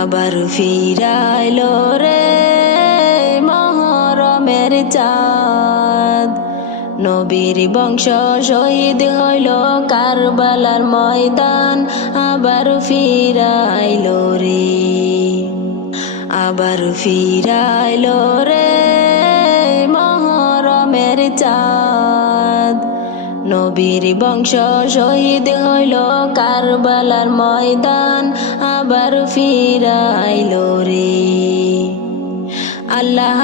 আবার ফিরাইল রে মহরমের চাঁদ। নবীর বংশ শহীদ হইল কারবালার ময়দান, আবার ফিরাইল রে। আবার ফিরাইল রে মহরমের চাঁদ। নবীর বংশ শহীদ হইল কারবালার ময়দান আবার ফিরাইল রে। আল্লাহ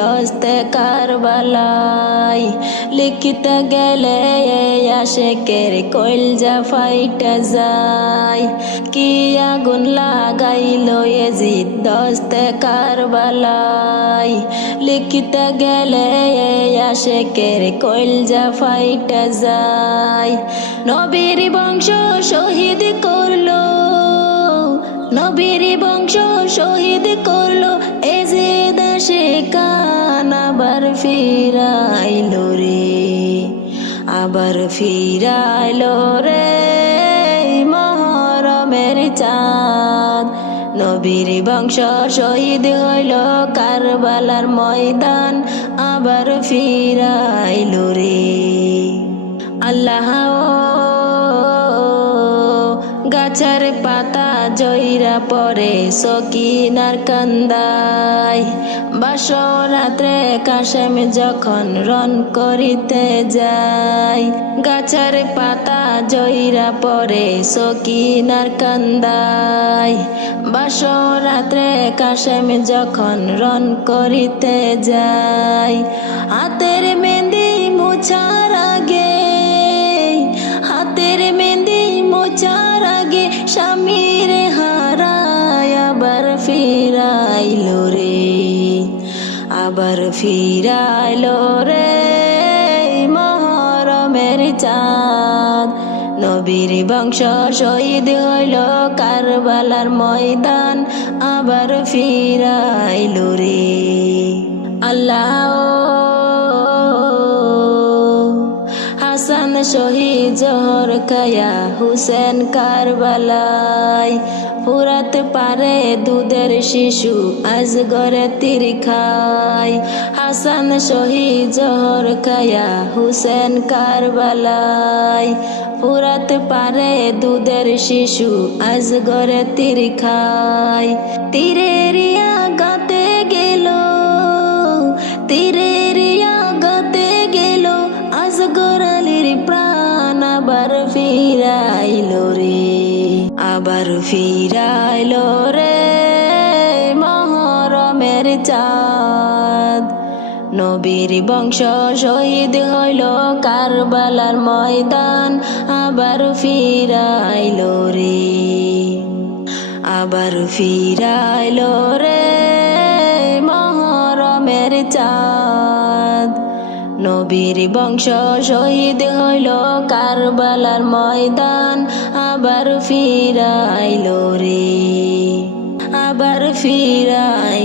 দস্তে কারবালাই লিখিতে গেলে আশেকের কইল যা ফাইটা যায়। কি আগুন লাগাইল এজিদ দস্তে কারবালাই লিখিতে গেলে আশেকের কইল যা ফাইটা যায়। নবীর বংশ শহীদ করল, নবীর বংশ শহীদ করল আবার ফিরাইল রে, আবার ফিরাইল রে। মহরমের চাঁদ, নবীর বংশ শহীদ হইল কারবালার ময়দান, আবার ফিরাইল রে। আল্লাহ গাছের পাতা জইরা পরে সকিনার কান্দায়। বাসরাত্রে কাশেম যখন রন করিতে যায়, গাছের পাতা জইরা পরে সকিনার কান্দায়। বাসরাত্রে কাশেম যখন রন করিতে যায় হাতের স্বামীর হারায়, আবার ফিরাইল রে। আবার ফিরাইল রে মহরমের চাঁদ। নবীর বংশ শহীদ হইল কারবালার ময়দান, আবার ফিরাইল রে। আল্লাহ শহীদ জহর খায়া হুসেন কারবালাই ফুরাত পারে দুধের শিশু, আজ গরে তীর খায়। হাসান শহীদ জহর খায়া হুসেন কারবালাই ফুরাত পারে দুধের শিশু, আজ গরে তীর খায়। তীরের আবার ফিরাইল রে, আবার ফিরাইল রে মহরমের চাঁদ। নবীর বংশ শহীদ হইল কারবালার ময়দান, আবার ফিরাইল রে, আবার ফিরাইল রে মহরমের চাঁদ। নবীর বংশ শহীদ হইল কারবালার ময়দান। আবার ফিরাইল রে আবার ফিরাইল রে